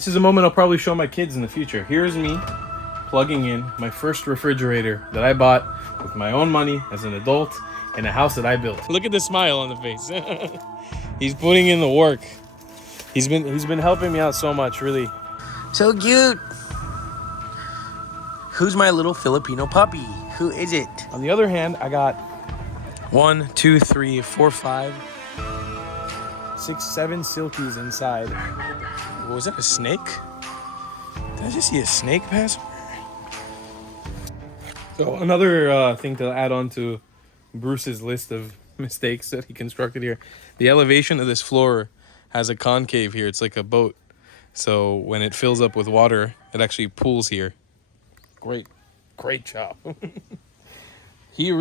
This is a moment I'll probably show my kids in the future. Here's me plugging in my first refrigerator that I bought with my own money as an adult in a house that I built. Look at the smile on the face. He's putting in the work. He's been helping me out so much, really. So cute. Who's my little Filipino puppy? Who is it? On the other hand, I got 1, 2, 3, 4, 5, 6, 7 silkies inside. Was that a snake? Did I just see a snake pass? So another thing to add on to Bruce's list of mistakes that he constructed here. The elevation of this floor has a concave here. It's like a boat. So when it fills up with water, it actually pools here. Great job. He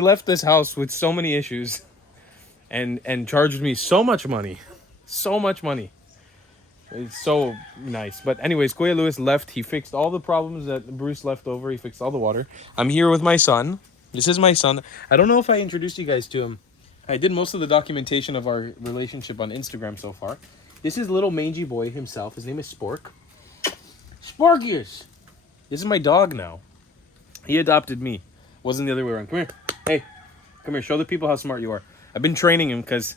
left this house with so many issues and charged me so much money. So much money. It's so nice. But anyways, Kuya Lewis left. He fixed all the problems that Bruce left over. He fixed all the water. I'm here with my son. This is my son. I don't know if I introduced you guys to him. I did most of the documentation of our relationship on Instagram so far. This is little mangy boy himself. His name is Spork. Sporkius! This is my dog now. He adopted me. Wasn't the other way around. Come here. Hey, come here. Show the people how smart you are. I've been training him because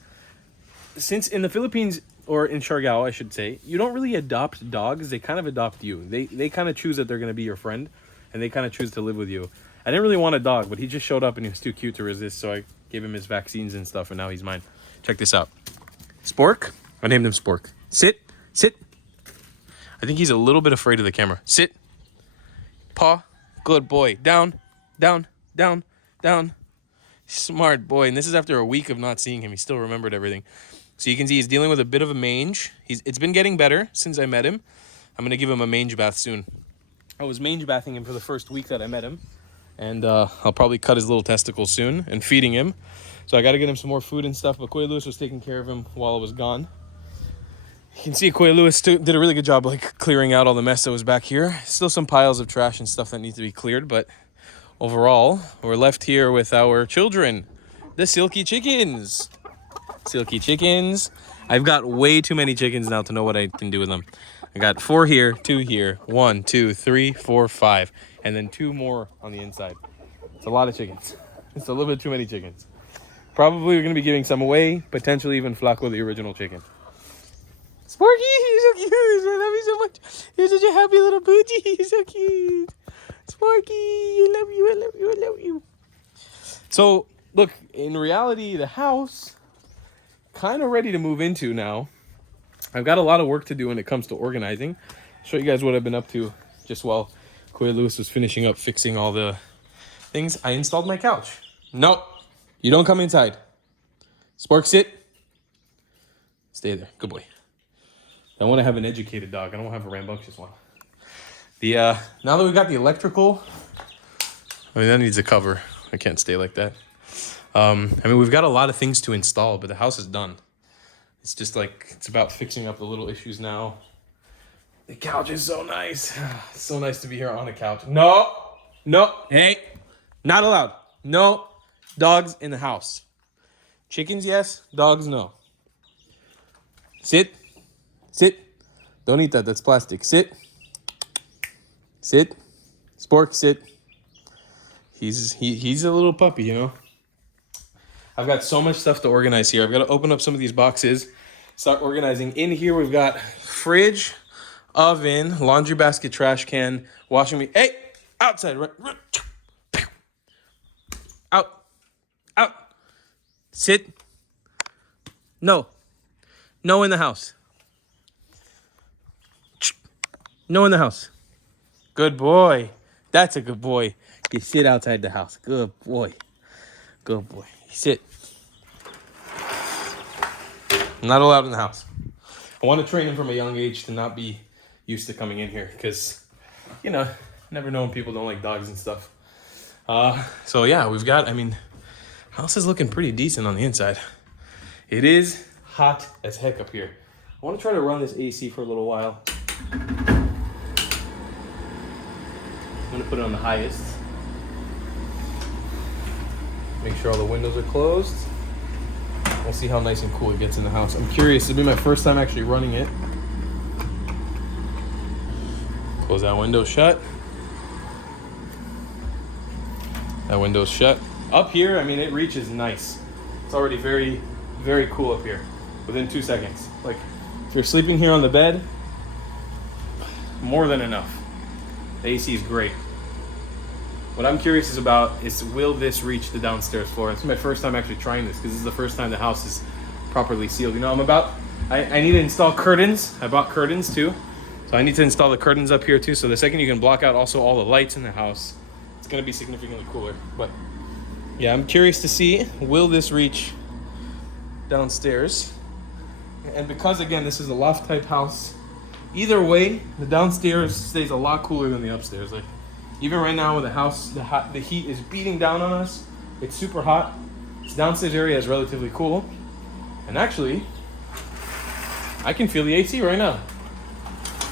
since in the Philippines, or in Siargao, I should say, you don't really adopt dogs. They kind of adopt you. They kind of choose that they're going to be your friend, and they kind of choose to live with you. I didn't really want a dog, but he just showed up and he was too cute to resist, so I gave him his vaccines and stuff, and now he's mine. Check this out. Spork. I named him Spork. Sit. Sit. I think he's a little bit afraid of the camera. Sit. Paw. Good boy. Down. Down. Down. Down. Smart boy. And this is after a week of not seeing him. He still remembered everything. So you can see he's dealing with a bit of a mange. It's been getting better since I met him. I'm going to give him a mange bath soon. I was mange bathing him for the first week that I met him. And I'll probably cut his little testicles soon and feeding him. So I got to get him some more food and stuff. But Kuya Lewis was taking care of him while I was gone. You can see Kuya Lewis did a really good job like clearing out all the mess that was back here. Still some piles of trash and stuff that need to be cleared. But overall, we're left here with our children, the Silky Chickens. Silky Chickens. I've got way too many chickens now to know what I can do with them. I got 4 here, 2 here, 1, 2, 3, 4, 5, and then 2 more on the inside. It's a lot of chickens. It's a little bit too many chickens. Probably we're going to be giving some away, potentially even Flaco, the original chicken. Sporky, you're so cute. I love you so much. You're such a happy little booty. You're so cute. Sporky, I love you, I love you, I love you. So, look, in reality, the house kind of ready to move into now. I've got a lot of work to do when it comes to organizing. I'll show you guys what I've been up to just while Kuya Lewis was finishing up fixing all the things. I installed my couch. No, you don't come inside. Spork, sit. Stay there. Good boy. I want to have an educated dog. I don't want to have a rambunctious one. Now that we've got the electrical, I mean, that needs a cover. I can't stay like that. I mean, we've got a lot of things to install, but the house is done. It's just like, it's about fixing up the little issues now. The couch is so nice. It's so nice to be here on a couch. No, hey, not allowed. No dogs in the house. Chickens, yes. Dogs, no. Sit. Don't eat that. That's plastic. Sit. Spork, sit. He's a little puppy, you know. I've got so much stuff to organize here. I've got to open up some of these boxes, start organizing. In here, we've got fridge, oven, laundry basket, trash can, washing machine. Hey, outside, right? Out. Sit. No in the house. No in the house. Good boy. That's a good boy. You sit outside the house. Good boy. Sit. Not allowed in the house. I want to train him from a young age to not be used to coming in here because, you know, never know when people don't like dogs and stuff. So yeah, we've got, I mean, house is looking pretty decent on the inside. It is hot as heck up here. I want to try to run this AC for a little while. I'm going to put it on the highest. Make sure all the windows are closed. We'll see how nice and cool it gets in the house. I'm curious. It'll be my first time actually running it. Close that window shut. That window's shut. Up here, I mean, it reaches nice. It's already very, very cool up here within 2 seconds. Like, if you're sleeping here on the bed, more than enough. The AC is great. What I'm curious about is, will this reach the downstairs floor? It's my first time actually trying this, because this is the first time the house is properly sealed. You know, I need to install curtains. I bought curtains too. So I need to install the curtains up here too. So the second you can block out also all the lights in the house, it's gonna be significantly cooler. But yeah, I'm curious to see, will this reach downstairs? And because again, this is a loft type house, either way, the downstairs stays a lot cooler than the upstairs. Like, even right now with the house, the heat is beating down on us. It's super hot. This downstairs area is relatively cool. And actually, I can feel the AC right now.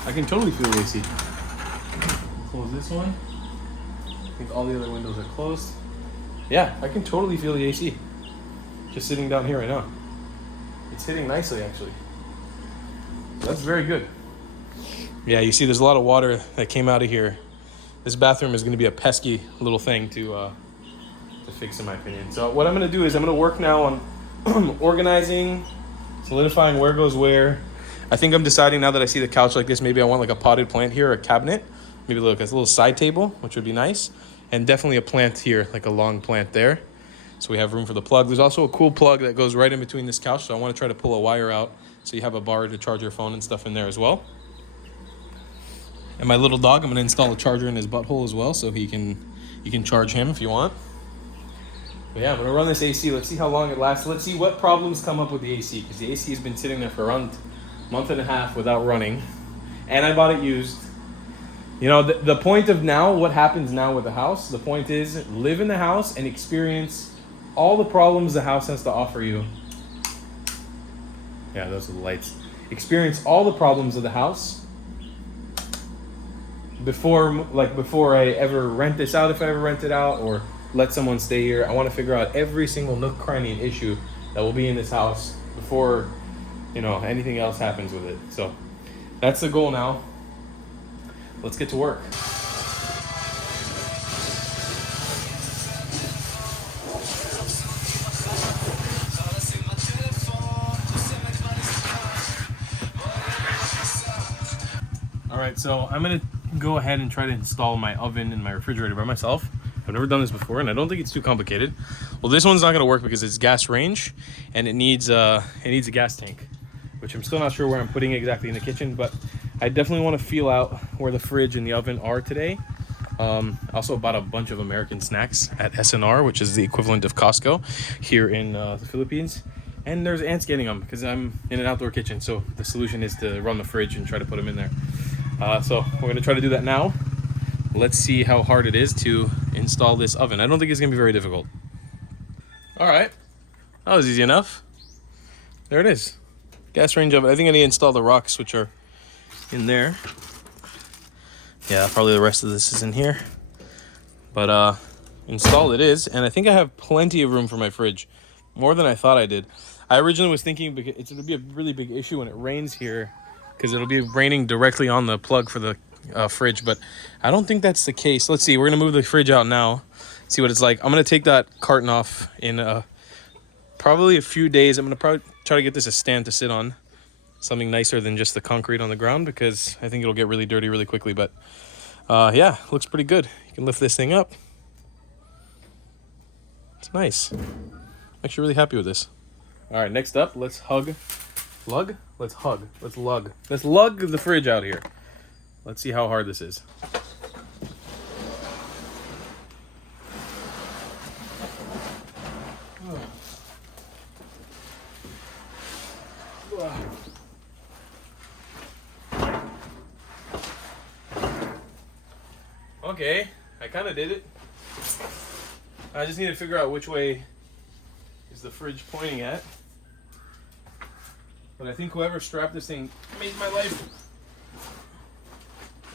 I can totally feel the AC. Close this one. I think all the other windows are closed. Yeah, I can totally feel the AC. Just sitting down here right now. It's hitting nicely, actually. So that's very good. Yeah, you see there's a lot of water that came out of here. This bathroom is going to be a pesky little thing to fix, in my opinion. So what I'm going to do is I'm going to work now on organizing, solidifying where goes where. I think I'm deciding now that I see the couch like this, maybe I want like a potted plant here, a cabinet. Maybe look, a little side table, which would be nice. And definitely a plant here, like a long plant there. So we have room for the plug. There's also a cool plug that goes right in between this couch. So I want to try to pull a wire out so you have a bar to charge your phone and stuff in there as well. And my little dog, I'm going to install a charger in his butthole as well, so you can charge him if you want. But yeah, I'm going to run this AC. Let's see how long it lasts. Let's see what problems come up with the AC, because the AC has been sitting there for around a month and a half without running. And I bought it used. You know, the point of now, what happens now with the house, the point is live in the house and experience all the problems the house has to offer you. Yeah, those are the lights. Experience all the problems of the house before I ever rent this out, if I ever rent it out, or let someone stay here. I want to figure out every single nook, cranny, and issue that will be in this house before, you know, anything else happens with it. So that's the goal now. Let's get to work. All right, so I'm gonna go ahead and try to install my oven and my refrigerator by myself. I've never done this before, and I don't think it's too complicated. Well, this one's not gonna work because it's gas range, and it needs a gas tank, which I'm still not sure where I'm putting it exactly in the kitchen, but I definitely want to feel out where the fridge and the oven are today. I also bought a bunch of American snacks at SNR, which is the equivalent of Costco here in the Philippines. And there's ants getting them because I'm in an outdoor kitchen. So the solution is to run the fridge and try to put them in there. So we're going to try to do that now. Let's see how hard it is to install this oven. I don't think it's going to be very difficult. All right. That was easy enough. There it is. Gas range oven. I think I need to install the rocks, which are in there. Yeah, probably the rest of this is in here. But installed it is, and I think I have plenty of room for my fridge. More than I thought I did. I originally was thinking because it's going to be a really big issue when it rains here, because it'll be raining directly on the plug for the fridge, but I don't think that's the case. Let's see, we're going to move the fridge out now, see what it's like. I'm going to take that carton off in probably a few days. I'm going to probably try to get this a stand to sit on. Something nicer than just the concrete on the ground, because I think it'll get really dirty really quickly. But yeah, looks pretty good. You can lift this thing up. It's nice. I'm actually really happy with this. All right, next up, let's lug the fridge out here. Let's see how hard this is. Okay, I kind of did it. I just need to figure out which way is the fridge pointing at. But I think whoever strapped this thing made my life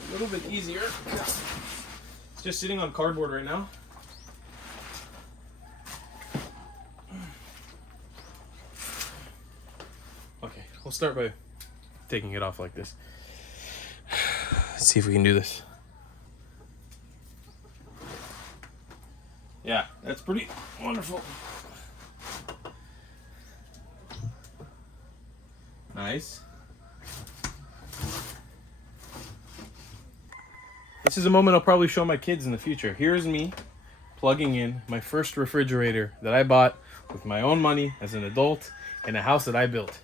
a little bit easier. It's just sitting on cardboard right now. Okay, we'll start by taking it off like this. Let's see if we can do this. Yeah, that's pretty wonderful. Nice. This is a moment I'll probably show my kids in the future. Here's me plugging in my first refrigerator that I bought with my own money as an adult in a house that I built.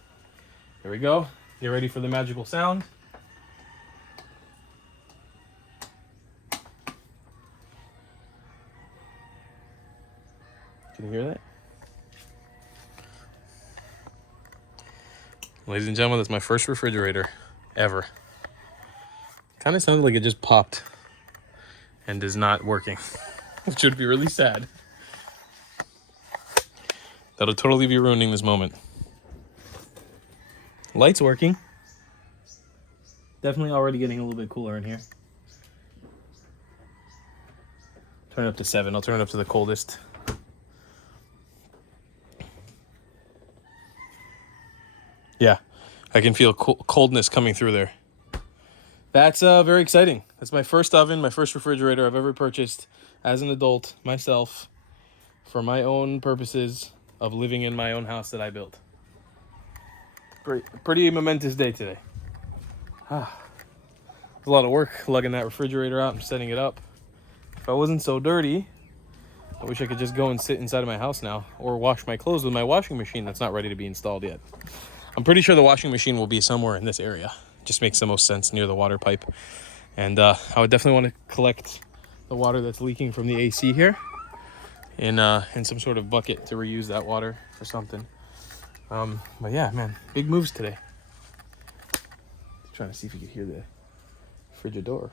There we go. Get ready for the magical sound. Can you hear that? Ladies and gentlemen, that's my first refrigerator ever. Kind of sounded like it just popped and is not working, which would be really sad. That'll totally be ruining this moment. Light's working. Definitely already getting a little bit cooler in here. Turn it up to 7. I'll turn it up to the coldest. Yeah, I can feel coldness coming through there. That's very exciting. That's my first oven, my first refrigerator I've ever purchased as an adult, myself, for my own purposes of living in my own house that I built. Pretty momentous day today. There's a lot of work lugging that refrigerator out and setting it up. If I wasn't so dirty, I wish I could just go and sit inside of my house now or wash my clothes with my washing machine that's not ready to be installed yet. I'm pretty sure the washing machine will be somewhere in this area. Just makes the most sense near the water pipe. And I would definitely want to collect the water that's leaking from the AC here in some sort of bucket to reuse that water for something. But yeah, man, big moves today. Trying to see if you could hear the Frigidor.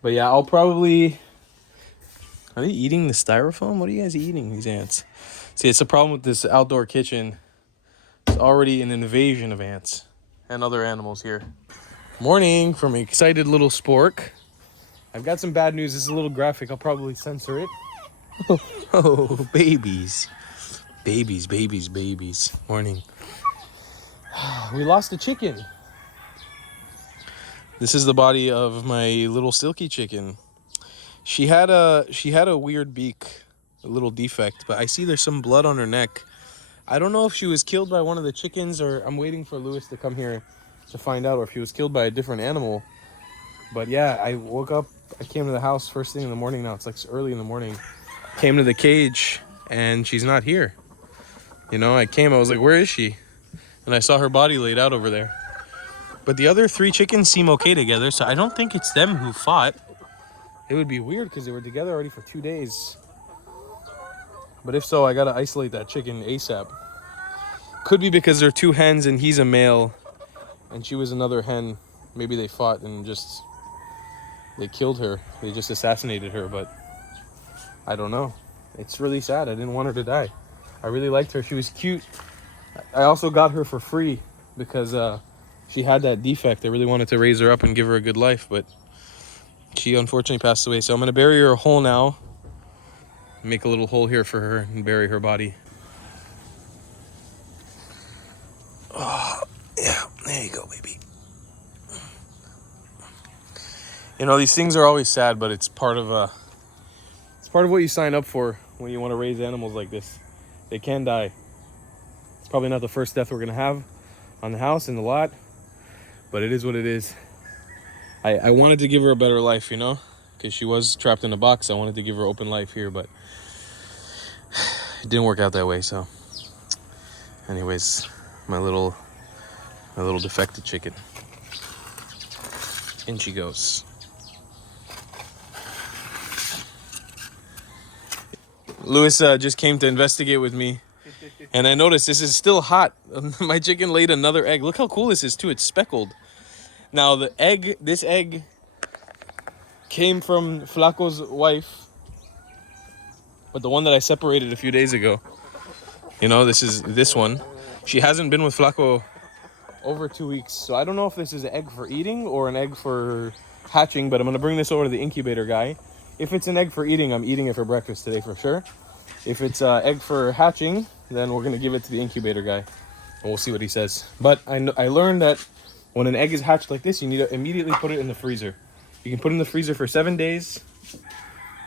But yeah, I'll probably... Are they eating the styrofoam? What are you guys eating, these ants? See, it's the problem with this outdoor kitchen. It's already an invasion of ants and other animals here. Morning from excited little Spork. I've got some bad news. This is a little graphic. I'll probably censor it. Oh, babies. Babies. Morning. We lost a chicken. This is the body of my little silky chicken. She had a weird beak, a little defect, but I see there's some blood on her neck. I don't know if she was killed by one of the chickens, or I'm waiting for Lewis to come here to find out, or if she was killed by a different animal. But yeah, I woke up, I came to the house first thing in the morning now. It's like early in the morning. Came to the cage and she's not here. You know, I was like, where is she? And I saw her body laid out over there. But the other 3 chickens seem okay together, so I don't think it's them who fought. It would be weird because they were together already for 2 days. But if so, I gotta isolate that chicken ASAP. Could be because they're 2 hens and he's a male and she was another hen. Maybe they fought and they killed her. They just assassinated her, but I don't know. It's really sad. I didn't want her to die. I really liked her. She was cute. I also got her for free because she had that defect. I really wanted to raise her up and give her a good life, but she unfortunately passed away. So I'm gonna bury her whole now. Make a little hole here for her and bury her body. Oh, yeah, there you go, baby. You know, these things are always sad, but it's part of what you sign up for when you want to raise animals like this. They can die. It's probably not the first death we're gonna have on the house in the lot, but it is what it is. I wanted to give her a better life, you know, because she was trapped in a box. I wanted to give her open life here, but it didn't work out that way. So anyways, my little defected chicken, in she goes. Lewis just came to investigate with me, and I noticed this is still hot. My chicken laid another egg. Look how cool this is too. It's speckled. Now this egg came from Flaco's wife, but the one that I separated a few days ago. You know, this one. She hasn't been with Flaco over 2 weeks, so I don't know if this is an egg for eating or an egg for hatching, but I'm gonna bring this over to the incubator guy. If it's an egg for eating, I'm eating it for breakfast today for sure. If it's an egg for hatching, then we're gonna give it to the incubator guy, and we'll see what he says. But I learned that When an egg is hatched like this, you need to immediately put it in the freezer. You can put it in the freezer for 7 days,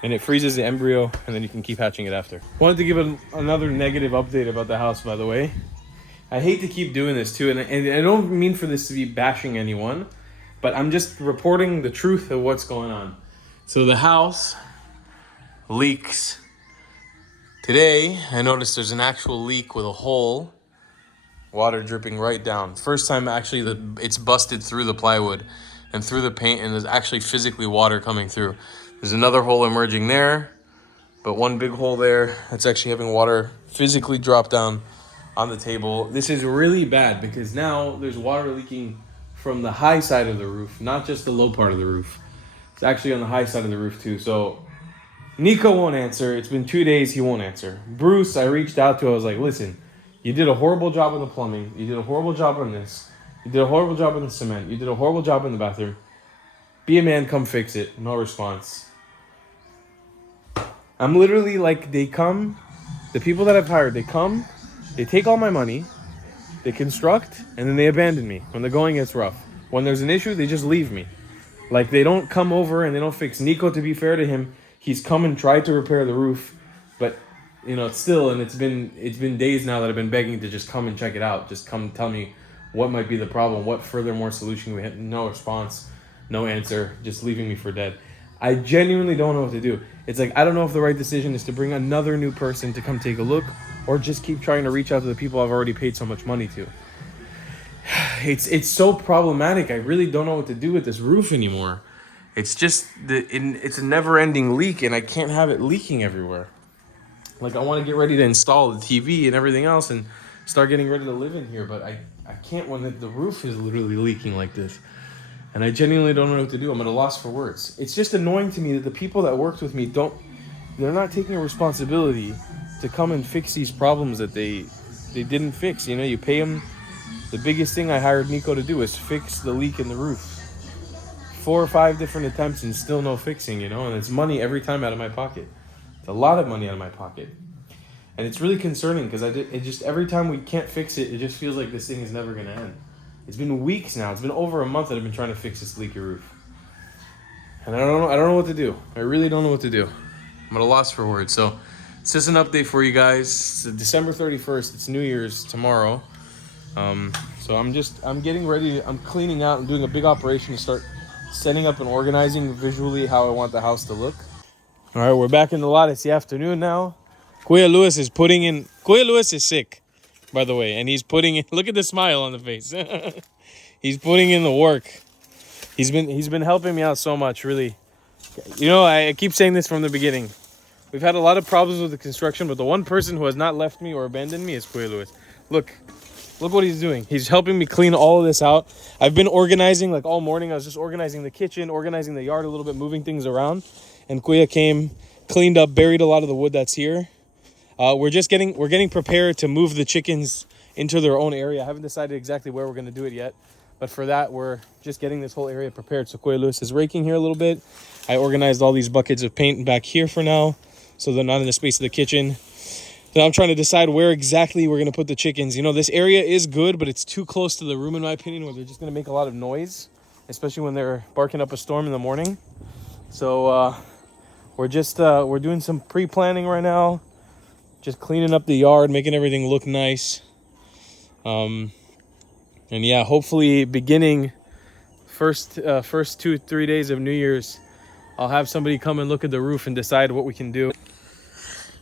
and it freezes the embryo, and then you can keep hatching it after. Wanted to give another negative update about the house, by the way. I hate to keep doing this too, and I don't mean for this to be bashing anyone, but I'm just reporting the truth of what's going on. So the house leaks. Today, I noticed there's an actual leak with a hole, water dripping right down. First time actually it's busted through the plywood and through the paint, and there's actually physically water coming through. There's another hole emerging there, but one big hole there that's actually having water physically drop down on the table. This is really bad because now there's water leaking from the high side of the roof, not just the low part of the roof. It's actually on the high side of the roof too. So Nico won't answer. It's been 2 days, he won't answer. Bruce, I reached out to, I was like, listen, you did a horrible job on the plumbing. You did a horrible job on this. You did a horrible job on the cement. You did a horrible job in the bathroom. Be a man, come fix it. No response. I'm literally like, they come, the people that I've hired, they come, they take all my money, they construct, and then they abandon me when the going gets rough. When there's an issue, they just leave me. Like, they don't come over and they don't fix. Nico, to be fair to him, he's come and tried to repair the roof, but you know, still, and it's been days now that I've been begging to just come and check it out. Just come tell me what might be the problem, what furthermore solution we have. No response, no answer, just leaving me for dead. I genuinely don't know what to do. It's like, I don't know if the right decision is to bring another new person to come take a look, or just keep trying to reach out to the people I've already paid so much money to. It's so problematic. I really don't know what to do with this roof anymore. It's just, it's a never-ending leak, and I can't have it leaking everywhere. Like, I want to get ready to install the TV and everything else and start getting ready to live in here, but I can't when the roof is literally leaking like this. And I genuinely don't know what to do. I'm at a loss for words. It's just annoying to me that the people that worked with me they're not taking a responsibility to come and fix these problems that they didn't fix. You know, you pay them. The biggest thing I hired Nico to do is fix the leak in the roof. 4 or 5 different attempts and still no fixing, you know, and it's money every time out of my pocket. It's a lot of money out of my pocket. And it's really concerning because it just every time we can't fix it, it just feels like this thing is never going to end. It's been weeks now. It's been over a month that I've been trying to fix this leaky roof. And I don't know what to do. I really don't know what to do. I'm at a loss for words. So it's just an update for you guys. It's December 31st. It's New Year's tomorrow. So I'm getting ready. I'm cleaning out. I'm doing a big operation to start setting up and organizing visually how I want the house to look. All right, we're back in the lot. It's the afternoon now. Kuya Lewis is sick, by the way, and he's putting in, look at the smile on the face. He's putting in the work. He's been helping me out so much, really. You know, I keep saying this from the beginning. We've had a lot of problems with the construction, but the one person who has not left me or abandoned me is Kuya Lewis. Look what he's doing. He's helping me clean all of this out. I've been organizing, like all morning. I was just organizing the kitchen, organizing the yard a little bit, moving things around. And Kuya came, cleaned up, buried a lot of the wood that's here. We're getting prepared to move the chickens into their own area. I haven't decided exactly where we're going to do it yet. But for that, we're just getting this whole area prepared. So Kuya Lewis is raking here a little bit. I organized all these buckets of paint back here for now, so they're not in the space of the kitchen. Then I'm trying to decide where exactly we're going to put the chickens. You know, this area is good, but it's too close to the room, in my opinion, where they're just going to make a lot of noise, especially when they're barking up a storm in the morning. So we're doing some pre-planning right now, just cleaning up the yard, making everything look nice. And yeah, hopefully beginning first 2-3 days of New Year's, I'll have somebody come and look at the roof and decide what we can do.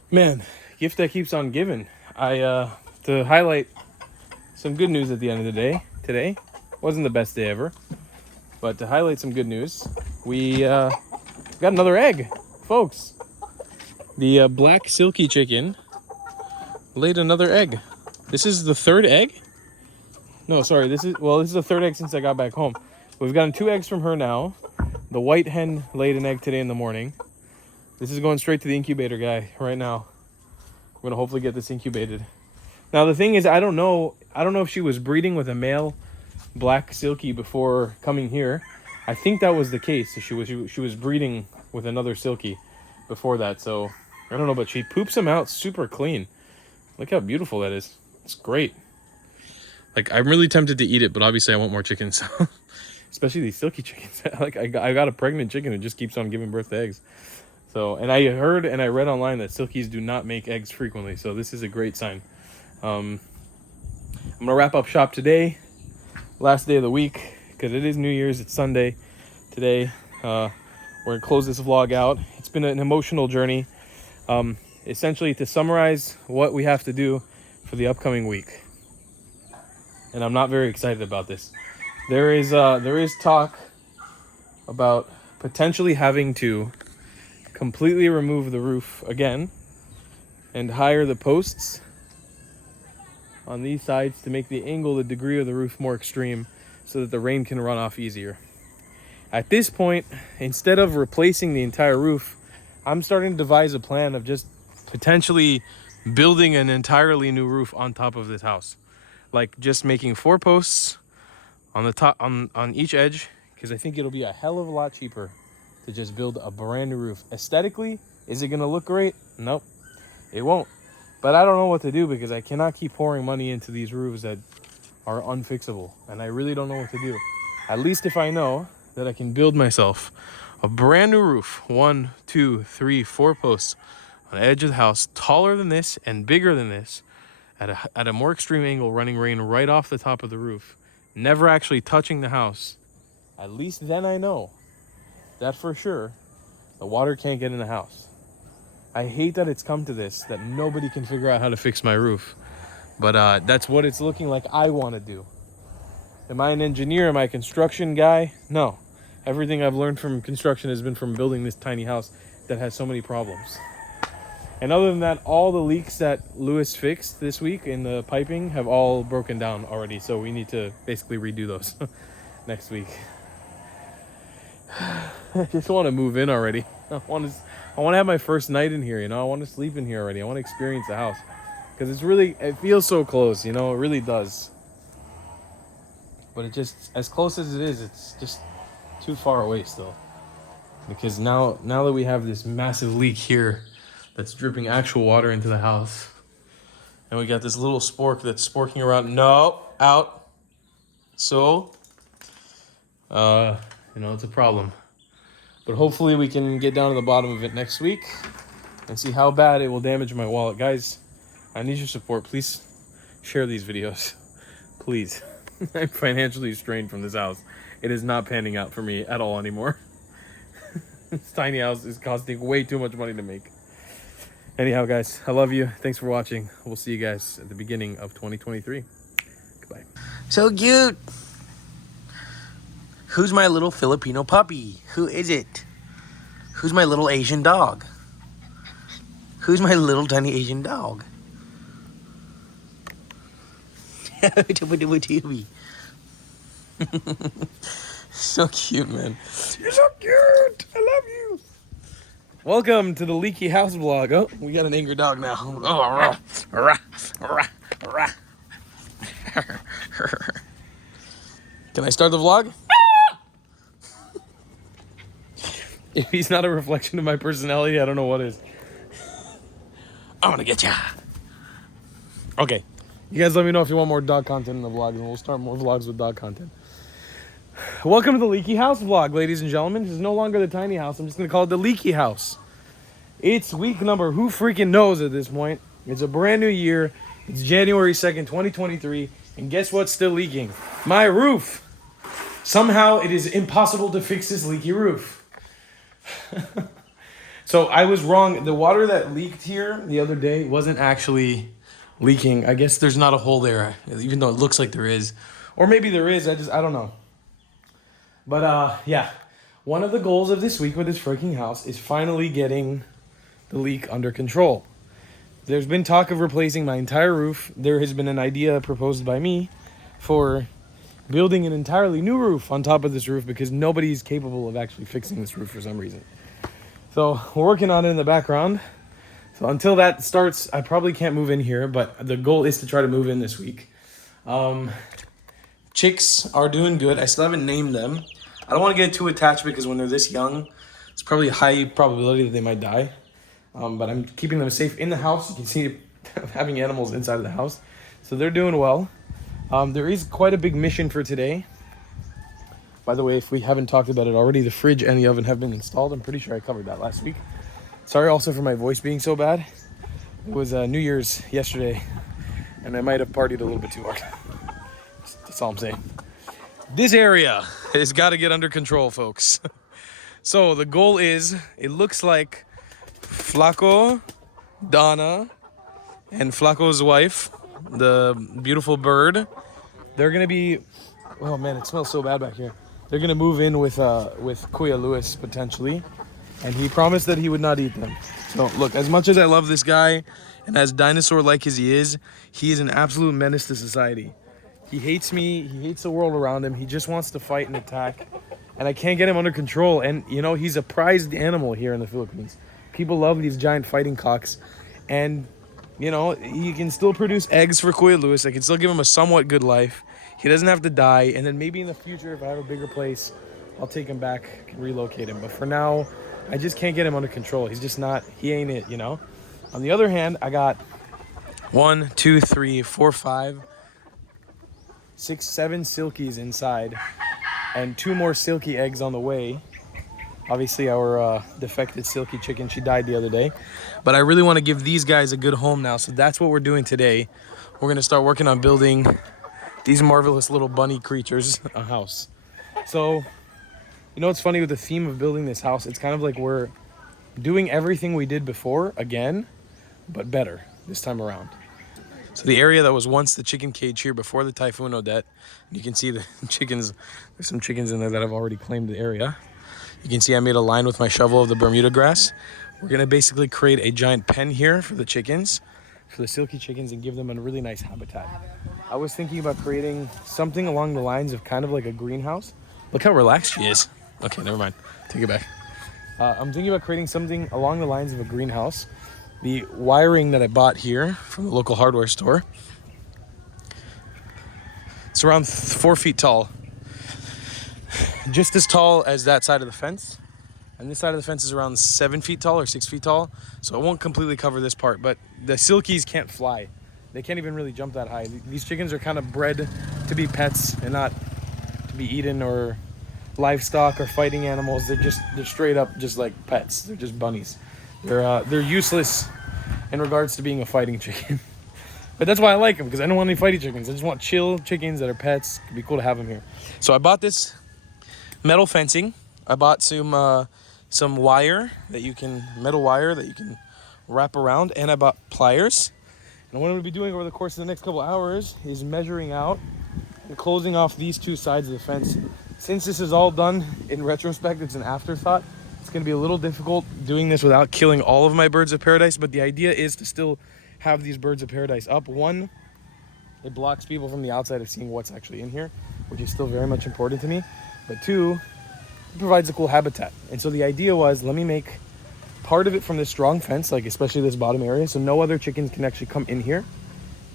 Man, gift that keeps on giving. To highlight some good news at the end of the day, today wasn't the best day ever, but to highlight some good news, we got another egg, folks. The black silky chicken laid another egg. This is the 3rd egg. No, sorry, this is the 3rd egg since I got back home. We've gotten 2 eggs from her now. The white hen laid an egg today in the morning. This is going straight to the incubator guy right now. We're gonna hopefully get this incubated. Now the thing is, I don't know if she was breeding with a male black silky before coming here. I think that was the case. She was breeding with another silky before that. So I don't know, but she poops them out super clean. Look how beautiful that is. It's great. Like, I'm really tempted to eat it, but obviously I want more chickens. So. Especially these silky chickens. Like, I got a pregnant chicken who just keeps on giving birth to eggs. So, and I heard and I read online that silkies do not make eggs frequently. So this is a great sign. I'm going to wrap up shop today. Last day of the week. Because it is New Year's. It's Sunday today. We're going to close this vlog out. It's been an emotional journey. Essentially, to summarize what we have to do for the upcoming week. And I'm not very excited about this. There is talk about potentially having to completely remove the roof again and hire the posts on these sides to make the angle, the degree of the roof more extreme so that the rain can run off easier. At this point, instead of replacing the entire roof, I'm starting to devise a plan of just potentially building an entirely new roof on top of this house. Like just making 4 posts on the top, on each edge, because I think it'll be a hell of a lot cheaper to just build a brand new roof. Aesthetically, is it gonna look great? Nope, it won't. But I don't know what to do because I cannot keep pouring money into these roofs that are unfixable, and I really don't know what to do. At least if I know that I can build myself a brand new roof, 1, 2, 3, 4 posts on the edge of the house, taller than this and bigger than this, at a more extreme angle, running rain right off the top of the roof, never actually touching the house. At least then I know that for sure the water can't get in the house. I hate that it's come to this, that nobody can figure out how to fix my roof. But that's what it's looking like I want to do. Am I an engineer? Am I a construction guy? No. Everything I've learned from construction has been from building this tiny house that has so many problems. And other than that, all the leaks that Lewis fixed this week in the piping have all broken down already. So we need to basically redo those next week. I just want to move in already. I want to have my first night in here, you know. I want to sleep in here already. I want to experience the house. Because it feels so close, you know. It really does. But it just, as close as it is, it's just too far away still. Because now that we have this massive leak here that's dripping actual water into the house, and we got this little spork that's sporking around. No, out. So, you know, it's a problem. But hopefully we can get down to the bottom of it next week and see how bad it will damage my wallet. Guys, I need your support. Please share these videos. Please. I'm financially strained from this house. It is not panning out for me at all anymore. This tiny house is costing way too much money to make. Anyhow, guys, I love you. Thanks for watching. We'll see you guys at the beginning of 2023. Goodbye. So cute. Who's my little Filipino puppy? Who is it? Who's my little Asian dog? Who's my little tiny Asian dog? So cute, man. You're so cute. I love you. Welcome to the Leaky House vlog. Oh, we got an angry dog now. Oh, rah, rah, rah. Can I start the vlog? If he's not a reflection of my personality, I don't know what is. I'm gonna get ya. Okay. You guys let me know if you want more dog content in the vlog, and we'll start more vlogs with dog content. Welcome to the Leaky House vlog, ladies and gentlemen. This is no longer the tiny house. I'm just going to call it the Leaky House. It's week number, who freaking knows at this point. It's a brand new year. It's January 2nd, 2023. And guess what's still leaking? My roof. Somehow it is impossible to fix this leaky roof. So I was wrong. The water that leaked here the other day wasn't actually leaking. I guess there's not a hole there, even though it looks like there is. Or maybe there is. I don't know. But yeah, one of the goals of this week with this freaking house is finally getting the leak under control. There's been talk of replacing my entire roof. There has been an idea proposed by me for building an entirely new roof on top of this roof because nobody's capable of actually fixing this roof for some reason. So we're working on it in the background. So until that starts, I probably can't move in here, but the goal is to try to move in this week. Chicks are doing good. I still haven't named them. I don't want to get too attached because when they're this young, it's probably a high probability that they might die. But I'm keeping them safe in the house. You can see having animals inside of the house. So they're doing well. There is quite a big mission for today. By the way, if we haven't talked about it already, the fridge and the oven have been installed. I'm pretty sure I covered that last week. Sorry also for my voice being so bad. It was New Year's yesterday, and I might have partied a little bit too hard. That's all I'm saying. This area has got to get under control, folks. So the goal is, it looks like Flaco, Donna, and Flaco's wife, the beautiful bird, they're gonna be, oh man, it smells so bad back here. They're gonna move in with Kuya Lewis potentially, and he promised that he would not eat them. So look, as much as I love this guy, and as dinosaur-like as he is an absolute menace to society. He hates me, he hates the world around him, he just wants to fight and attack, and I can't get him under control. And you know, he's a prized animal here in the Philippines. People love these giant fighting cocks, and you know, he can still produce eggs for Kuya Lewis. I can still give him a somewhat good life. He doesn't have to die, and then maybe in the future, if I have a bigger place, I'll take him back and relocate him. But for now, I just can't get him under control. He's just not, he ain't it, you know? On the other hand, I got 1, 2, 3, 4, 5, 6, 7 silkies inside, and 2 more silky eggs on the way. Obviously, our defected silky chicken, she died the other day. But I really want to give these guys a good home now, so that's what we're doing today. We're going to start working on building these marvelous little bunny creatures a house. So, you know what's funny with the theme of building this house? It's kind of like we're doing everything we did before again, but better this time around. So the area that was once the chicken cage here before the typhoon Odette, you can see the chickens, there's some chickens in there that have already claimed the area. You can see I made a line with my shovel of the Bermuda grass. We're gonna basically create a giant pen here for the chickens, for the silky chickens, and give them a really nice habitat. I was thinking about creating something along the lines of kind of like a greenhouse. Look how relaxed she is. Okay, never mind, take it back. I'm thinking about creating something along the lines of a greenhouse. The wiring that I bought here from the local hardware store, it's around 4 feet tall. Just as tall as that side of the fence. And this side of the fence is around 7 feet tall or 6 feet tall. So it won't completely cover this part, but the silkies can't fly. They can't even really jump that high. These chickens are kind of bred to be pets and not to be eaten or livestock or fighting animals. They're straight up just like pets. They're just bunnies. They're useless in regards to being a fighting chicken. But that's why I like them, because I don't want any fighting chickens. I just want chill chickens that are pets. It'd be cool to have them here. So I bought this metal fencing. I bought some wire that you can, metal wire that you can wrap around, and I bought pliers. And what I'm gonna be doing over the course of the next couple hours is measuring out and closing off these 2 sides of the fence. Since this is all done in retrospect, it's an afterthought. It's gonna be a little difficult doing this without killing all of my birds of paradise, but the idea is to still have these birds of paradise up. One, it blocks people from the outside of seeing what's actually in here, which is still very much important to me. But 2, it provides a cool habitat. And so the idea was, let me make part of it from this strong fence, like especially this bottom area, so no other chickens can actually come in here.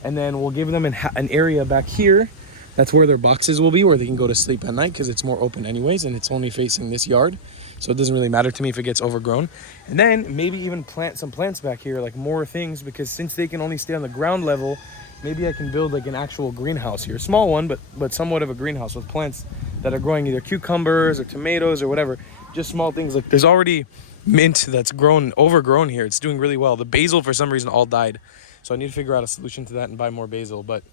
And then we'll give them an area back here. That's where their boxes will be, where they can go to sleep at night, because it's more open anyways, and it's only facing this yard. So it doesn't really matter to me if it gets overgrown. And then maybe even plant some plants back here, like more things, because since they can only stay on the ground level, maybe I can build like an actual greenhouse here. Small one, but somewhat of a greenhouse with plants that are growing either cucumbers or tomatoes or whatever. Just small things. Like there's already mint that's overgrown here. It's doing really well. The basil for some reason all died. So I need to figure out a solution to that and buy more basil. But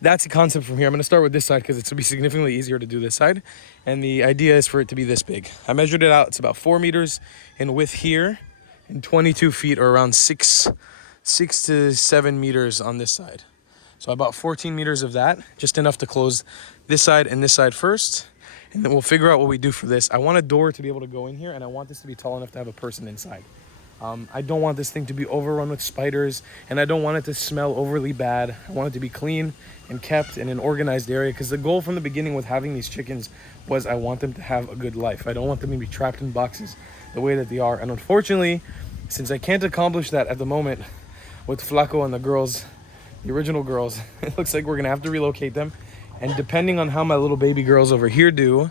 that's the concept from here. I'm going to start with this side because it's going to be significantly easier to do this side. And the idea is for it to be this big. I measured it out. It's about 4 meters in width here and 22 feet, or around 6 to 7 meters on this side. So about 14 meters of that, just enough to close this side and this side first. And then we'll figure out what we do for this. I want a door to be able to go in here, and I want this to be tall enough to have a person inside. I don't want this thing to be overrun with spiders, and I don't want it to smell overly bad. I want it to be clean and kept in an organized area, because the goal from the beginning with having these chickens was I want them to have a good life. I don't want them to be trapped in boxes the way that they are. And unfortunately, since I can't accomplish that at the moment with Flaco and the girls, the original girls, it looks like we're gonna have to relocate them. And depending on how my little baby girls over here do,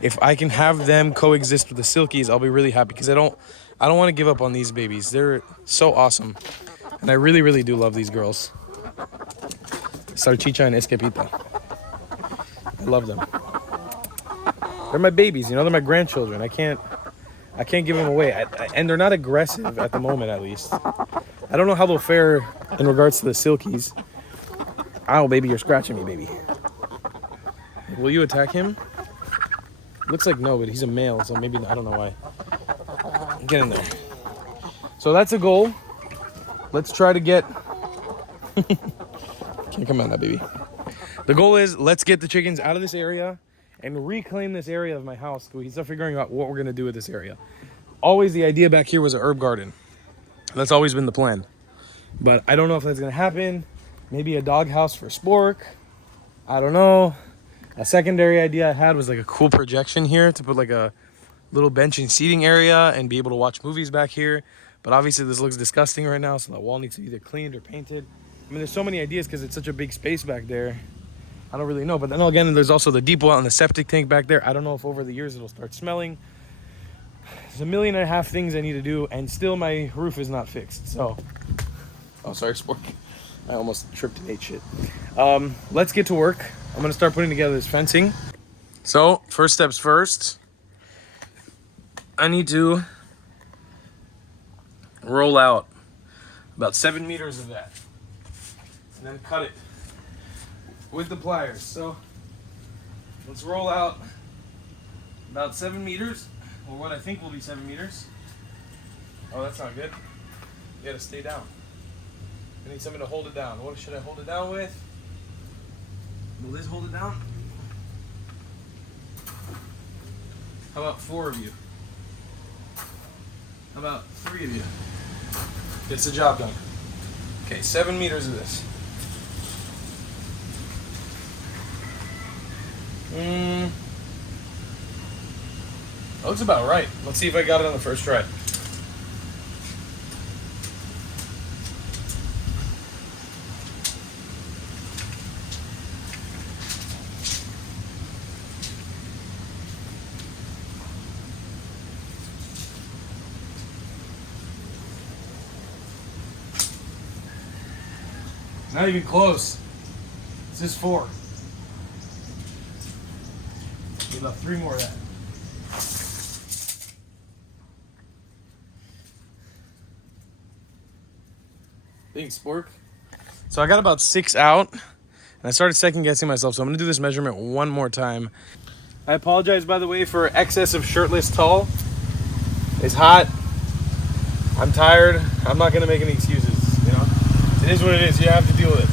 if I can have them coexist with the silkies, I'll be really happy, because I don't want to give up on these babies. They're so awesome. And I really, really do love these girls. Salchicha and Escapita. I love them. They're my babies, you know. They're my grandchildren. I can't give them away. And they're not aggressive at the moment, at least. I don't know how they'll fare in regards to the silkies. Ow, baby, you're scratching me, baby. Will you attack him? Looks like no, but he's a male, so maybe, I don't know why. Get in there. So that's a goal. Let's try to get... Can't come out now, baby. The goal is, let's get the chickens out of this area and reclaim this area of my house. We can start figuring out what we're going to do with this area. Always the idea back here was an herb garden. That's always been the plan. But I don't know if that's going to happen. Maybe a doghouse for Spork. I don't know. A secondary idea I had was like a cool projection here to put like a little bench and seating area and be able to watch movies back here. But obviously this looks disgusting right now, so that wall needs to be either cleaned or painted. I mean, there's so many ideas because it's such a big space back there. I don't really know. But then again, there's also the deep well and the septic tank back there. I don't know if over the years it'll start smelling. There's 1.5 million things I need to do, and still my roof is not fixed. So, oh, sorry, Spork. I almost tripped and ate shit. Let's get to work. I'm gonna start putting together this fencing. So, first steps first. I need to roll out about 7 meters of that, and then cut it with the pliers. So, let's roll out about 7 meters, or what I think will be 7 meters. Oh, that's not good. You gotta stay down. I need something to hold it down. What should I hold it down with? Will this hold it down? How about 4 of you? How about 3 of you? Gets the job done. Okay, 7 meters of this. That looks about right. Let's see if I got it on the first try. Not even close. This is 4. Need about 3 more of that. Thanks, Spork. So I got about 6 out, and I started second guessing myself, so I'm gonna do this measurement one more time. I apologize, by the way, for excess of shirtless tall. It's hot. I'm tired. I'm not gonna make any excuses, you know? It is what it is. You have to deal with it.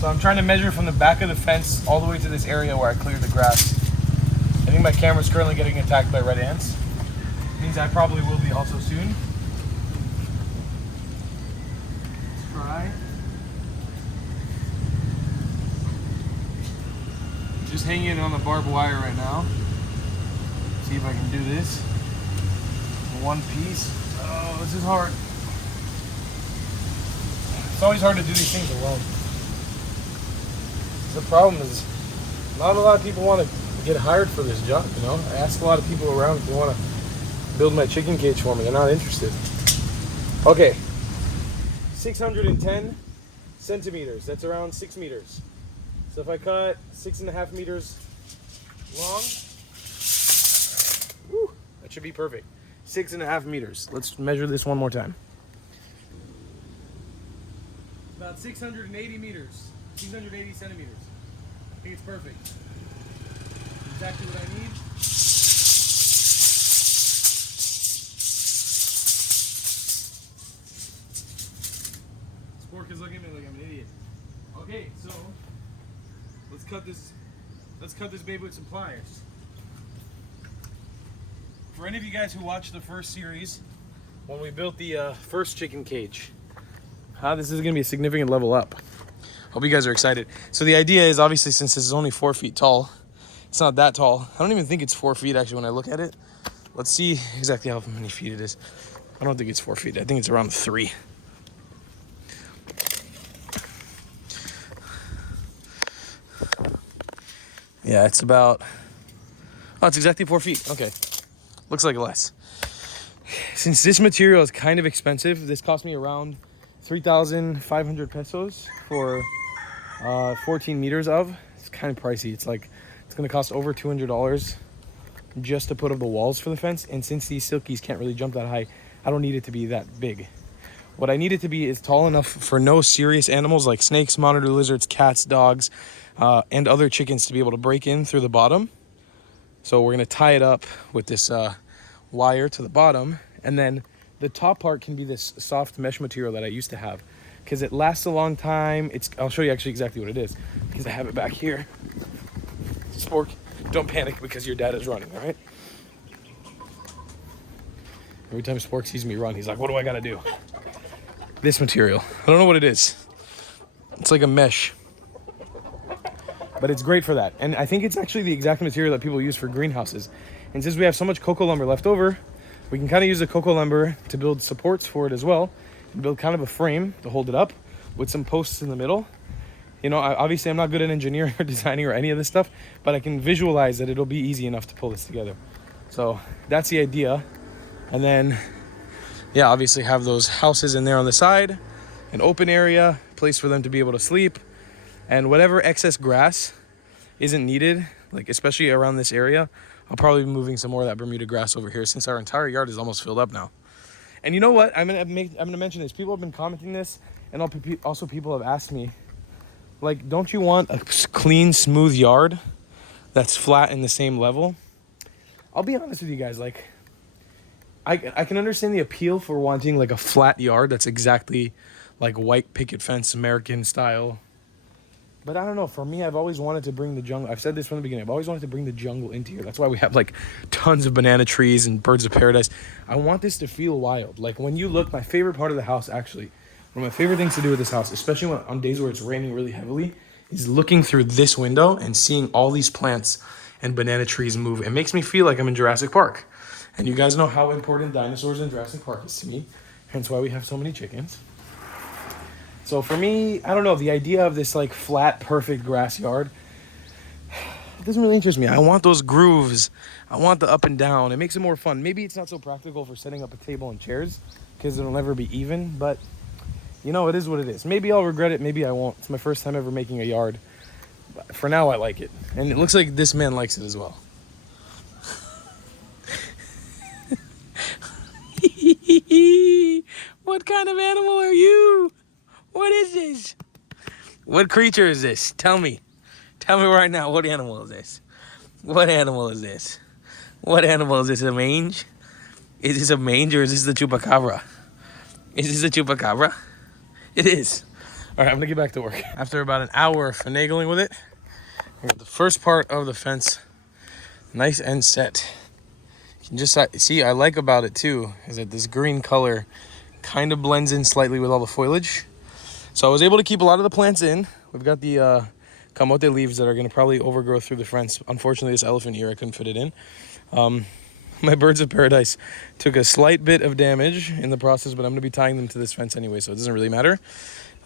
So I'm trying to measure from the back of the fence all the way to this area where I cleared the grass. I think my camera's currently getting attacked by red ants. Means I probably will be also soon. Let's try. Just hanging on the barbed wire right now. See if I can do this in one piece. Oh, this is hard. It's always hard to do these things alone. The problem is, not a lot of people want to get hired for this job, you know? I ask a lot of people around if they want to build my chicken cage for me. They're not interested. Okay. 610 centimeters. That's around 6 meters. So if I cut 6.5 meters long, whew, that should be perfect. 6.5 meters. Let's measure this one more time. About 680 meters. 680 centimeters. I think it's perfect. Exactly what I need. Spork is looking at me like I'm an idiot. Okay, so let's cut this baby with some pliers. For any of you guys who watched the first series, when we built the first chicken cage, this is gonna be a significant level up. Hope you guys are excited. So the idea is, obviously, since this is only 4 feet tall, it's not that tall. I don't even think it's 4 feet actually when I look at it. Let's see exactly how many feet it is. I don't think it's 4 feet. I think it's around 3. Yeah, it's about, oh, it's exactly 4 feet. Okay, looks like less. Since this material is kind of expensive, this cost me around 3,500 pesos for 14 meters of. It's kind of pricey. It's like, it's gonna cost over $200 just to put up the walls for the fence. And since these silkies can't really jump that high, I don't need it to be that big. What I need it to be is tall enough for no serious animals like snakes, monitor lizards, cats, dogs, and other chickens to be able to break in through the bottom. So we're gonna tie it up with this wire to the bottom, and then the top part can be this soft mesh material that I used to have, because it lasts a long time. I'll show you actually exactly what it is, because I have it back here. Spork, don't panic because your dad is running, all right? Every time Spork sees me run, he's like, what do I gotta do? This material, I don't know what it is. It's like a mesh, but it's great for that. And I think it's actually the exact material that people use for greenhouses. And since we have so much cocoa lumber left over, we can kind of use the cocoa lumber to build supports for it as well, and build kind of a frame to hold it up with some posts in the middle. You know, obviously I'm not good at engineering or designing or any of this stuff, but I can visualize that it'll be easy enough to pull this together. So that's the idea. And then, yeah, obviously have those houses in there on the side, an open area, place for them to be able to sleep, and whatever excess grass isn't needed, like especially around this area, I'll probably be moving some more of that Bermuda grass over here, since our entire yard is almost filled up now. And you know what? I'm gonna mention this. People have been commenting this, and also people have asked me, like, don't you want a clean, smooth yard that's flat in the same level? I'll be honest with you guys, like, I can understand the appeal for wanting like a flat yard that's exactly like white picket fence, American style. But I don't know, for me, I've always wanted to bring the jungle. I've said this from the beginning. I've always wanted to bring the jungle into here. That's why we have like tons of banana trees and birds of paradise. I want this to feel wild. Like when you look, my favorite part of the house, actually, one of my favorite things to do with this house, especially on days where it's raining really heavily, is looking through this window and seeing all these plants and banana trees move. It makes me feel like I'm in Jurassic Park. And you guys know how important dinosaurs in Jurassic Park is to me. Hence why we have so many chickens. So for me, I don't know, the idea of this like flat, perfect grass yard, it doesn't really interest me. I want those grooves. I want the up and down. It makes it more fun. Maybe it's not so practical for setting up a table and chairs because it'll never be even, but you know, it is what it is. Maybe I'll regret it. Maybe I won't. It's my first time ever making a yard. But for now, I like it. And it looks like this man likes it as well. What kind of animal are you? What is this? What creature is this? Tell me. Tell me right now, what animal is this? What animal is this? What animal is this? A mange? Is this a mange or is this the chupacabra? Is this a chupacabra? It is. All right, I'm gonna get back to work. After about an hour of finagling with it, I got the first part of the fence nice and set. You can just see, I like about it too, is that this green color kind of blends in slightly with all the foliage. So I was able to keep a lot of the plants in. We've got the camote leaves that are going to probably overgrow through the fence. Unfortunately, this elephant ear, I couldn't fit it in. My birds of paradise took a slight bit of damage in the process, but I'm going to be tying them to this fence anyway, so it doesn't really matter.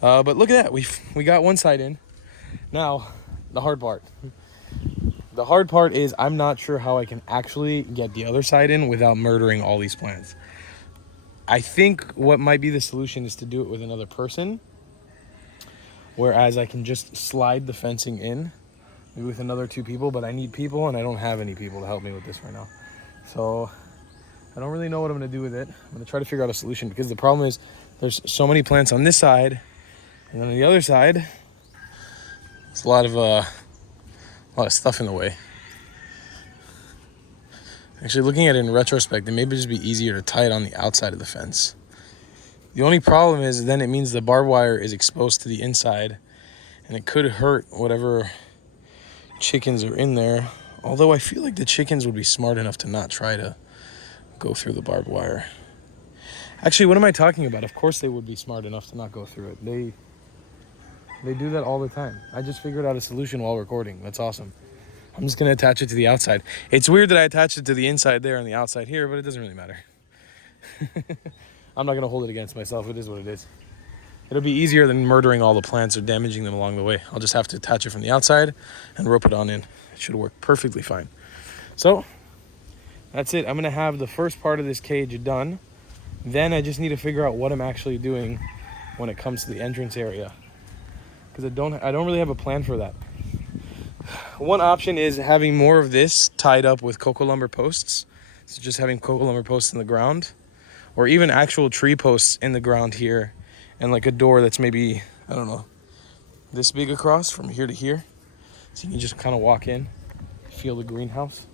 But look at that. We got one side in. Now, the hard part. The hard part is I'm not sure how I can actually get the other side in without murdering all these plants. I think what might be the solution is to do it with another person. Whereas I can just slide the fencing in maybe with another 2 people, but I need people and I don't have any people to help me with this right now. So I don't really know what I'm gonna do with it. I'm gonna try to figure out a solution because the problem is there's so many plants on this side, and then on the other side, there's a lot of stuff in the way. Actually, looking at it in retrospect, it may just be easier to tie it on the outside of the fence. The only problem is then it means the barbed wire is exposed to the inside, and it could hurt whatever chickens are in there. Although I feel like the chickens would be smart enough to not try to go through the barbed wire. Actually, what am I talking about? Of course they would be smart enough to not go through it. They do that all the time. I just figured out a solution while recording. That's awesome. I'm just going to attach it to the outside. It's weird that I attached it to the inside there and the outside here, but it doesn't really matter. I'm not going to hold it against myself. It is what it is. It'll be easier than murdering all the plants or damaging them along the way. I'll just have to attach it from the outside and rope it on in. It should work perfectly fine. So that's it. I'm going to have the first part of this cage done. Then I just need to figure out what I'm actually doing when it comes to the entrance area, because I don't really have a plan for that. One option is having more of this tied up with cocoa lumber posts. So just having cocoa lumber posts in the ground, or even actual tree posts in the ground here, and like a door that's maybe, I don't know, this big across from here to here. So you can just kind of walk in, feel the greenhouse.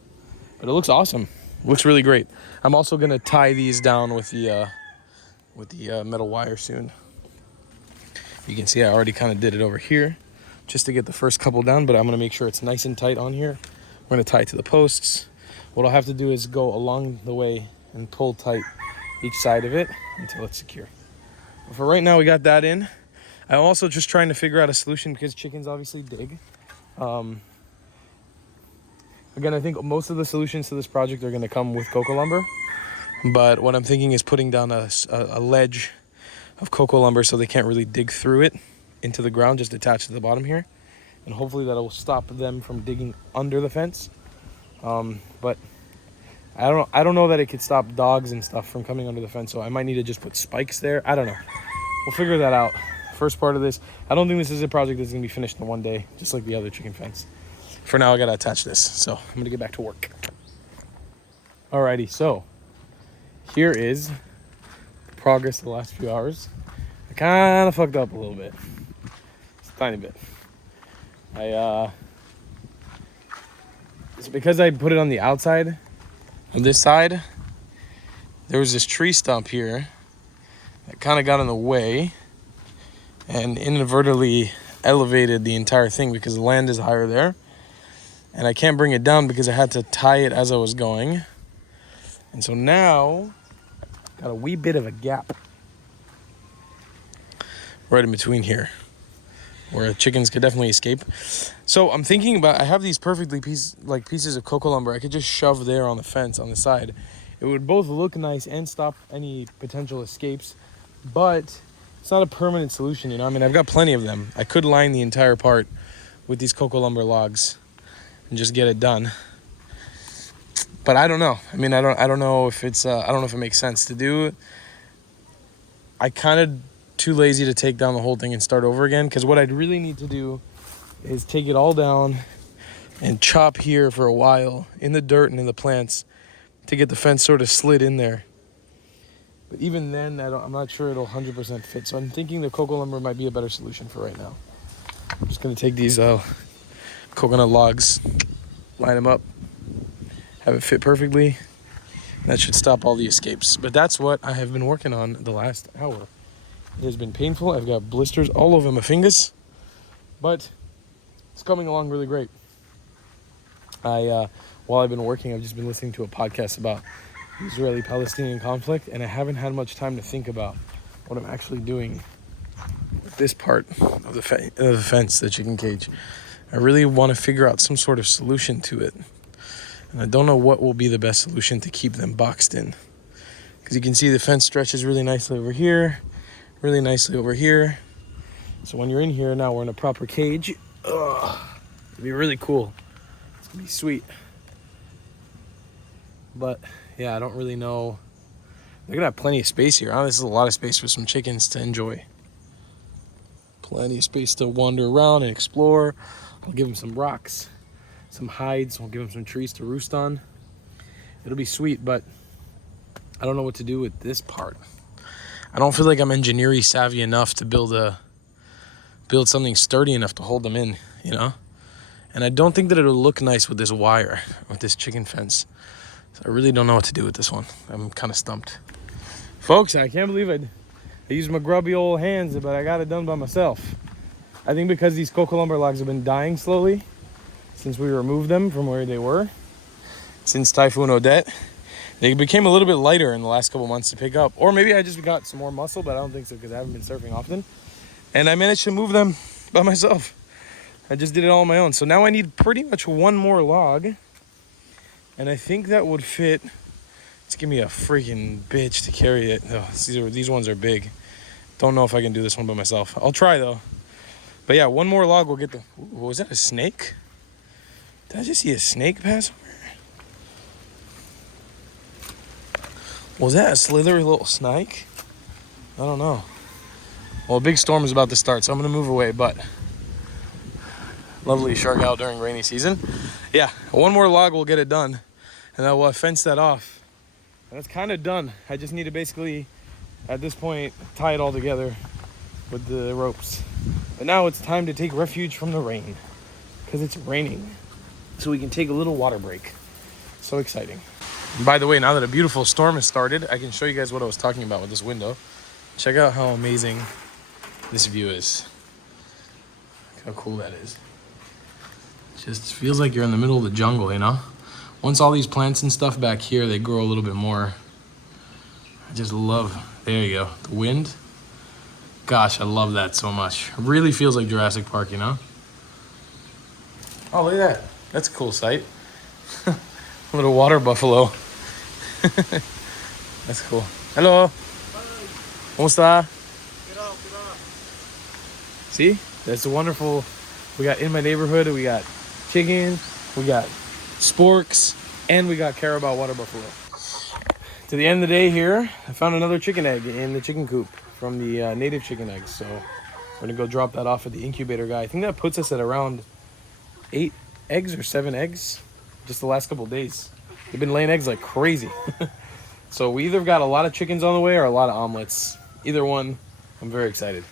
But it looks awesome. It looks really great. I'm also gonna tie these down with the metal wire soon. You can see I already kind of did it over here just to get the first couple down, but I'm gonna make sure it's nice and tight on here. We're gonna tie it to the posts. What I'll have to do is go along the way and pull tight each side of it until it's secure. But for right now, we got that in. I'm also just trying to figure out a solution because chickens obviously dig. Again, I think most of the solutions to this project are gonna come with cocoa lumber. But what I'm thinking is putting down a ledge of cocoa lumber so they can't really dig through it into the ground, just attached to the bottom here. And hopefully that'll stop them from digging under the fence. But I don't know that it could stop dogs and stuff from coming under the fence, so I might need to just put spikes there. I don't know. We'll figure that out. First part of this, I don't think this is a project that's gonna be finished in one day, just like the other chicken fence. For now, I gotta attach this, so I'm gonna get back to work. Alrighty, so here is the progress of the last few hours. I kind of fucked up a little bit, just a tiny bit. It's because I put it on the outside. On this side, there was this tree stump here that kind of got in the way and inadvertently elevated the entire thing because the land is higher there. And I can't bring it down because I had to tie it as I was going. And so now, got a wee bit of a gap right in between here where chickens could definitely escape. So I'm thinking about, I have these perfectly pieces of cocoa lumber I could just shove there on the fence on the side. It would both look nice and stop any potential escapes, but it's not a permanent solution, you know? I mean, I've got plenty of them. I could line the entire part with these cocoa lumber logs and just get it done. But I don't know. I mean, I don't know if it's I don't know if it makes sense to do. I kind of too lazy to take down the whole thing and start over again, because what I'd really need to do is take it all down and chop here for a while in the dirt and in the plants to get the fence sort of slid in there. But even then, I'm not sure it'll 100% fit. So I'm thinking the cocoa lumber might be a better solution for right now. I'm just gonna take these coconut logs, line them up, have it fit perfectly. That should stop all the escapes. But that's what I have been working on the last hour. It has been painful. I've got blisters all over my fingers, but it's coming along really great. While I've been working, I've just been listening to a podcast about the Israeli-Palestinian conflict, and I haven't had much time to think about what I'm actually doing with this part of the fence, the chicken cage. I really want to figure out some sort of solution to it. And I don't know what will be the best solution to keep them boxed in. Because you can see the fence stretches really nicely over here, really nicely over here. So when you're in here, now we're in a proper cage. It'll be really cool. It's gonna be sweet. But yeah, I don't really know. They're gonna have plenty of space here. This is a lot of space for some chickens to enjoy. Plenty of space to wander around and explore. I'll give them some rocks, some hides. I'll give them some trees to roost on. It'll be sweet, but I don't know what to do with this part. I don't feel like I'm engineering savvy enough to build something sturdy enough to hold them in, you know? And I don't think that it'll look nice with this wire, with this chicken fence. So I really don't know what to do with this one. I'm kind of stumped. Folks, I can't believe I used my grubby old hands, but I got it done by myself. I think because these cocoa lumber logs have been dying slowly since we removed them from where they were, since Typhoon Odette, they became a little bit lighter in the last couple months to pick up. Or maybe I just got some more muscle, but I don't think so because I haven't been surfing often. And I managed to move them by myself. I just did it all on my own. So now I need pretty much one more log. And I think that would fit. It's giving me a freaking bitch to carry it. Oh, these ones are big. Don't know if I can do this one by myself. I'll try though. But yeah, one more log will get the... Ooh, was that a snake? Did I just see a snake pass over? Was that a slithery little snake? I don't know. Well, a big storm is about to start, so I'm gonna move away, but lovely shark out during rainy season. Yeah, one more log will get it done, and I will fence that off. And it's kind of done. I just need to basically, at this point, tie it all together with the ropes. But now it's time to take refuge from the rain, because it's raining. So we can take a little water break. So exciting. And by the way, now that a beautiful storm has started, I can show you guys what I was talking about with this window. Check out how amazing this view is. Look how cool that is. Just feels like you're in the middle of the jungle, you know? Once all these plants and stuff back here, they grow a little bit more. I just love, there you go, the wind. Gosh, I love that so much. It really feels like Jurassic Park, you know? Oh, look at that. That's a cool sight. A little water buffalo. That's cool. Hello. ¿Cómo está? See? That's wonderful. We got in my neighborhood, we got chicken, we got sporks, and we got Carabao water buffalo. To the end of the day here, I found another chicken egg in the chicken coop from the native chicken eggs. So we're gonna go drop that off at the incubator guy. I think that puts us at around 8 eggs or 7 eggs just the last couple of days. They've been laying eggs like crazy. So we either got a lot of chickens on the way or a lot of omelets. Either one, I'm very excited.